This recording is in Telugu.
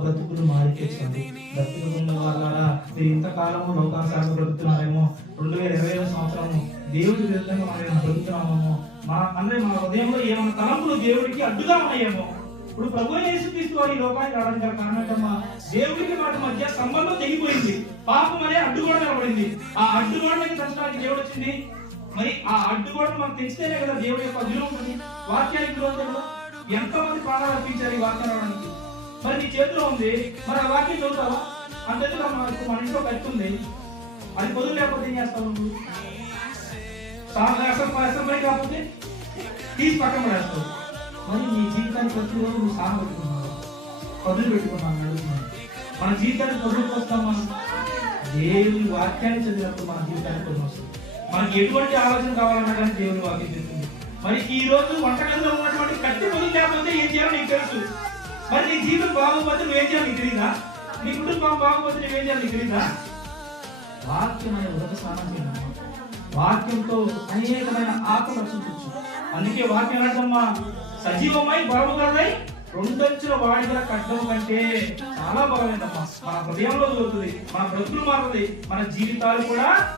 బ్రతుకులు మారిపించండి. బ్రతుకున్న వాళ్ళ మీరు ఇంతకాలము లోకానుసారంగా బ్రతుకుతున్నారేమో, 2025 సంవత్సరము దేవుడి విరుద్ధంగా మనం బ్రతుకుతున్నామేమో, మా హృదయంలో ఏమైనా తలంపులు దేవుడికి అడ్డుగా ఉన్నాయేమో. ఇప్పుడు ప్రభువైన యేసుక్రీస్తు వారు ఈ లోకానికి రావడానికి గల కారణం ఏంటమ్మా? దేవుడికి వాటి మధ్య సంబంధం తెగిపోయింది, పాపం అనే అడ్డుగోడ నిలబడింది. ఆ అడ్డుగోడని తెచ్చడానికి దేవుడు వచ్చింది. మరి ఆ అడ్డుగోడను మనం తెచ్చితేనే కదా దేవుడి యొక్క విలువ ఉంటుంది, వాక్యానికి విలువ ఉంటుంది కదా. ఎంతమంది ప్రాణాలు అర్పించారు ఈ వాక్యం రావడానికి? మరి నీ చేతిలో ఉంది, మరి ఆ వాక్యం చదువుతావా? అంతేగా మన ఇంట్లో కట్టుకుంది, అది పొదుపు లేకపోతే ఏం చేస్తావు నువ్వు? అసలు కాకపోతే తీసి పక్కన పడేస్తావు. మరి నీ జీవితానికి ప్రతి రోజు నువ్వు సాగు పెట్టుకున్నావు, పదులు పెట్టుకున్నాను అడుగుతున్నాను. మన జీవితానికి పదులకు వస్తామా? దేవుని వాక్యాన్ని చదివినప్పుడు మన జీవితానికి పదులు వస్తుంది. మనకి ఎటువంటి ఆలోచన కావాలన్నా కానీ దేవుని వాక్యం చెప్తుంది. మరి ఈ రోజు వంటగదిలో ఉన్నటువంటి కత్తి పదులు లేకపోతే ఏం చేయాలో నీకు తెలుసు. మరి నీ జీవితం బాగోపోతే నువ్వేం చేయాలి నీకు తెలియదా? నీ కుటుంబం బాగోపోతే నువ్వేం చేయాలి నీకు తెలియదా? వాక్యం అనే ఉదక స్నానం చేయాలి. వాక్యంతో అనేకమైన ఆత్మ రక్షించవచ్చు. అందుకే వాక్యం అంటమ్మా, సజీవమై బలముగలదై రెండంచుల వాడిగల ఖడ్గము కంటే చాలా బలమైందమ్మా. మన హృదయంలో దొరుకుతుంది, మన బ్రతుకులు మారుతుంది, మన జీవితాలు కూడా